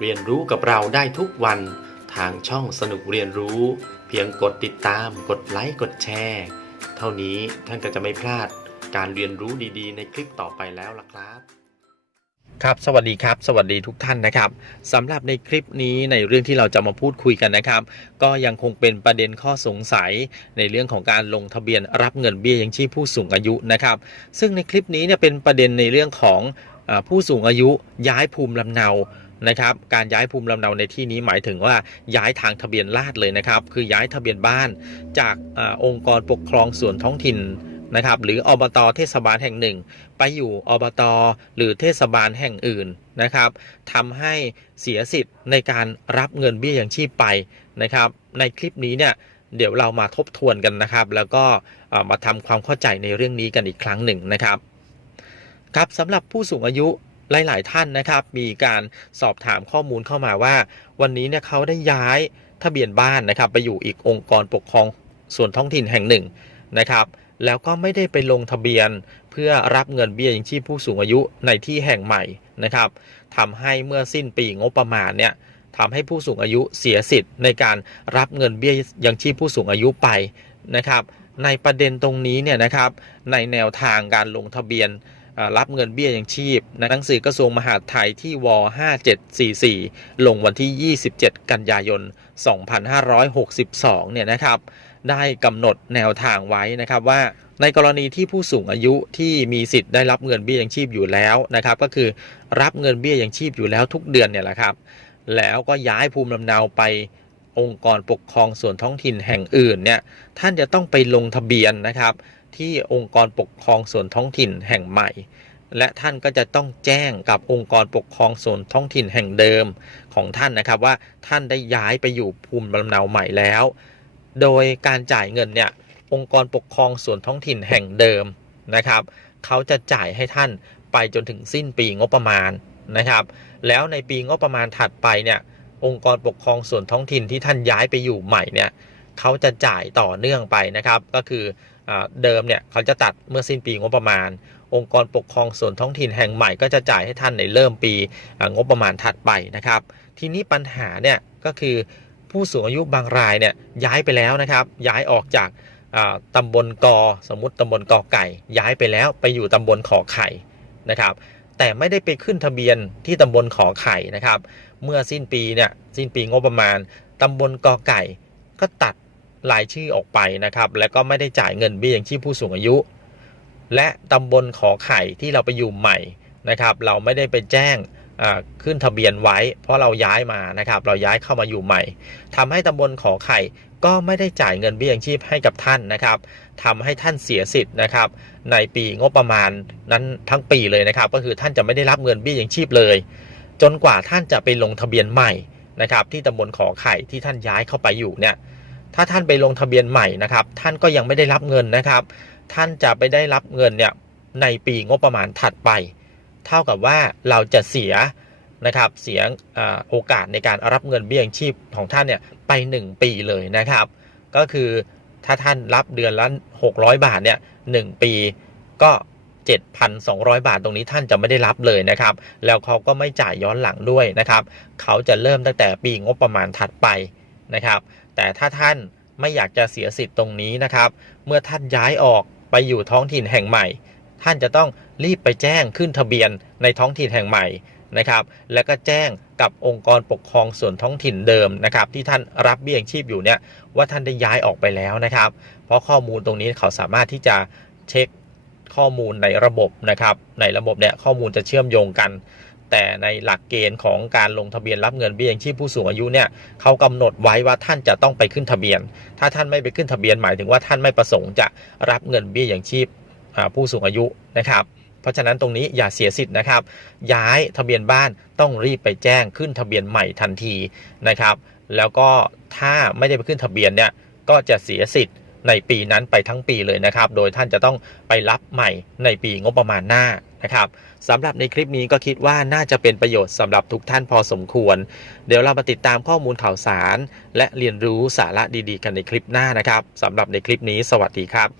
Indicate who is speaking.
Speaker 1: เรียนรู้กับเราได้ทุกวันทางช่องสนุกเรียนรู้ เพียงกดติดตาม กดไลค์กดแชร์เท่านี้ท่านก็จะไม่พลาดการเรียนรู้ดีๆ ในคลิปต่อไปแล้วล่ะครับครับสวัสดีครับ สวัสดีทุกท่านนะครับสำหรับในคลิปนี้ในเรื่องที่เราจะมาพูดคุยกันนะครับ ก็ยังคงเป็นประเด็นข้อสงสัยในเรื่องของการลงทะเบียนรับเงินเบี้ยยังชีพผู้สูงอายุนะครับ ซึ่งในคลิปนี้เนี่ยเป็นประเด็นในเรื่องของผู้สูงอายุย้ายภูมิลำเนา นะครับ การย้ายภูมิลำเนาในที่นี้หมายถึงว่าย้ายทางทะเบียนราษฎรเลยนะครับ คือย้ายทะเบียนบ้านจากอองค์กรปกครองส่วนท้องถิ่นนะครับ หรืออบตเทศบาลแห่งหนึ่ง ไปอยู่อบตหรือเทศบาลแห่งอื่นนะครับทำให้เสียสิทธิ์ในการรับเงินเบี้ยยังชีพไปนะครับ ในคลิปนี้เนี่ยเดี๋ยวเรามาทบทวนกันนะครับ แล้วก็มาทำความเข้าใจในเรื่องนี้กันอีกครั้งหนึ่งนะครับ ครับสำหรับผู้สูงอายุ หลาย ๆ ท่านนะครับ มีการสอบถามข้อมูลเข้ามาว่า วันนี้เนี่ยเขาได้ย้ายทะเบียนบ้านนะครับ ไปอยู่อีกองค์กรปกครองส่วนท้องถิ่นแห่งหนึ่งนะครับแล้วก็ไม่ได้ไปลงทะเบียนเพื่อรับเงินเบี้ยยังชีพผู้สูงอายุในที่แห่งใหม่นะครับทำให้เมื่อสิ้นปีงบประมาณเนี่ยทำให้ผู้สูงอายุเสียสิทธิ์ในการรับเงินเบี้ยยังชีพผู้สูงอายุไปนะครับ ในประเด็นตรงนี้เนี่ยนะครับ ในแนวทางการลงทะเบียน รับเงินเบี้ยยังชีพในหนังสือกระทรวงมหาดไทยที่ว 5744 ลงวันที่ 27 กันยายน 2562 เนี่ยนะครับ ได้กำหนดแนวทางไว้นะครับว่าในกรณีที่ผู้สูงอายุที่มีสิทธิ์ได้รับเงินเบี้ยยังชีพอยู่แล้วนะครับก็คือรับเงินเบี้ยยังชีพอยู่แล้วทุกเดือนเนี่ยแหละครับ แล้วก็ย้ายภูมิลำเนาไปองค์กรปกครองส่วนท้องถิ่นแห่งอื่นเนี่ยท่านจะต้องไปลงทะเบียนนะครับ ที่องค์กรปกครองส่วนท้องถิ่นแห่งใหม่ และท่านก็จะต้องแจ้งกับองค์กรปกครองส่วนท้องถิ่นแห่งเดิมของท่านนะครับว่าท่านได้ย้ายไปอยู่ภูมิลำเนาใหม่แล้ว โดยการจ่ายเงินเนี่ยองค์กรปกครองส่วนท้องถิ่นแห่งเดิมนะครับเขาจะจ่ายให้ท่านไปจนถึงสิ้นปีงบประมาณนะครับ แล้วในปีงบประมาณถัดไปเนี่ยองค์กรปกครองส่วนท้องถิ่นที่ท่านย้ายไปอยู่ใหม่เนี่ยเขาจะจ่ายต่อเนื่องไปนะครับ ก็คือ เดิมเนี่ยเขาจะตัดเมื่อสิ้นปีงบประมาณ องค์กรปกครองส่วนท้องถิ่นแห่งใหม่ก็จะจ่ายให้ท่านในเริ่มปีงบประมาณถัดไปนะครับ ทีนี้ปัญหาเนี่ยก็คือผู้สูงอายุบางรายเนี่ยย้ายไปแล้วนะครับย้ายออกจากตำบลกอสมมติตำบลกอไก่ ย้ายไปแล้วไปอยู่ตำบลขอไข่นะครับ แต่ไม่ได้ไปขึ้นทะเบียนที่ตำบลขอไข่นะครับ เมื่อสิ้นปีเนี่ยสิ้นปีงบประมาณตำบลกอไก่ ก็ตัด รายชื่อออกไปนะครับ แล้วก็ไม่ได้จ่ายเงินเบี้ยยังชีพผู้สูงอายุ และตำบลขอไข่ที่เราไปอยู่ใหม่นะครับ เราไม่ได้ไปแจ้งขึ้นทะเบียนไว้ เพราะเราย้ายมานะครับ เราย้ายเข้ามาอยู่ใหม่ทำให้ตำบลขอไข่ก็ไม่ได้จ่ายเงินเบี้ยยังชีพให้กับท่านนะครับทำให้ท่านเสียสิทธิ์นะครับ ในปีงบประมาณนั้นทั้งปีเลยนะครับ ก็คือท่านจะไม่ได้รับเงินเบี้ยยังชีพเลย จนกว่าท่านจะไปลงทะเบียนใหม่นะครับ ที่ตำบลขอไข่ที่ท่านย้ายเข้าไปอยู่เนี่ย ถ้าท่านไปลงทะเบียนใหม่นะครับ ท่านก็ยังไม่ได้รับเงินนะครับ ท่านจะไปได้รับเงินเนี่ยในปีงบประมาณถัดไป เท่ากับว่าเราจะเสียนะครับเสียอโอกาสในการรับเงินเบี้ยยังชีพของท่านเนี่ยไป 1 ปีเลยนะครับ ก็คือถ้าท่านรับเดือนละ600 บาทเนี่ยหปีก็ 7,200 บาทตรงนี้ท่านจะไม่ได้รับเลยนะครับ แล้วเขาก็ไม่จ่ายย้อนหลังด้วยนะครับ เขาจะเริ่มตั้งแต่ปีงบประมาณถัดไปนะครับ แต่ถ้าท่านไม่อยากจะเสียสิทธิ์ตรงนี้นะครับ เมื่อท่านย้ายออกไปอยู่ท้องถิ่นแห่งใหม่ ท่านจะต้องรีบไปแจ้งขึ้นทะเบียนในท้องถิ่นแห่งใหม่นะครับ แล้วก็แจ้งกับองค์กรปกครองส่วนท้องถิ่นเดิมนะครับ ที่ท่านรับเบี้ยยังชีพอยู่เนี่ยว่าท่านได้ย้ายออกไปแล้วนะครับ เพราะข้อมูลตรงนี้เขาสามารถที่จะเช็คข้อมูลในระบบนะครับ ในระบบเนี่ยข้อมูลจะเชื่อมโยงกัน แต่ในหลักเกณฑ์ของการลงทะเบียนรับเงินเบี้ยยังชีพผู้สูงอายุเนี่ยเขากำหนดไว้ว่าท่านจะต้องไปขึ้นทะเบียน ถ้าท่านไม่ไปขึ้นทะเบียนหมายถึงว่าท่านไม่ประสงค์จะรับเงินเบี้ยยังชีพผู้สูงอายุนะครับเพราะฉะนั้นตรงนี้อย่าเสียสิทธิ์นะครับ ย้ายทะเบียนบ้านต้องรีบไปแจ้งขึ้นทะเบียนใหม่ทันทีนะครับ แล้วก็ถ้าไม่ได้ไปขึ้นทะเบียนเนี่ยก็จะเสียสิทธิ์ ในปีนั้นไปทั้งปีเลยนะครับ โดยท่านจะต้องไปรับใหม่ในปีงบประมาณหน้านะครับสำหรับในคลิปนี้ก็คิดว่าน่าจะเป็นประโยชน์สำหรับทุกท่านพอสมควร เดี๋ยวเรามาติดตามข้อมูลข่าวสาร และเรียนรู้สาระดีๆ กันในคลิปหน้านะครับสำหรับในคลิปนี้สวัสดีครับ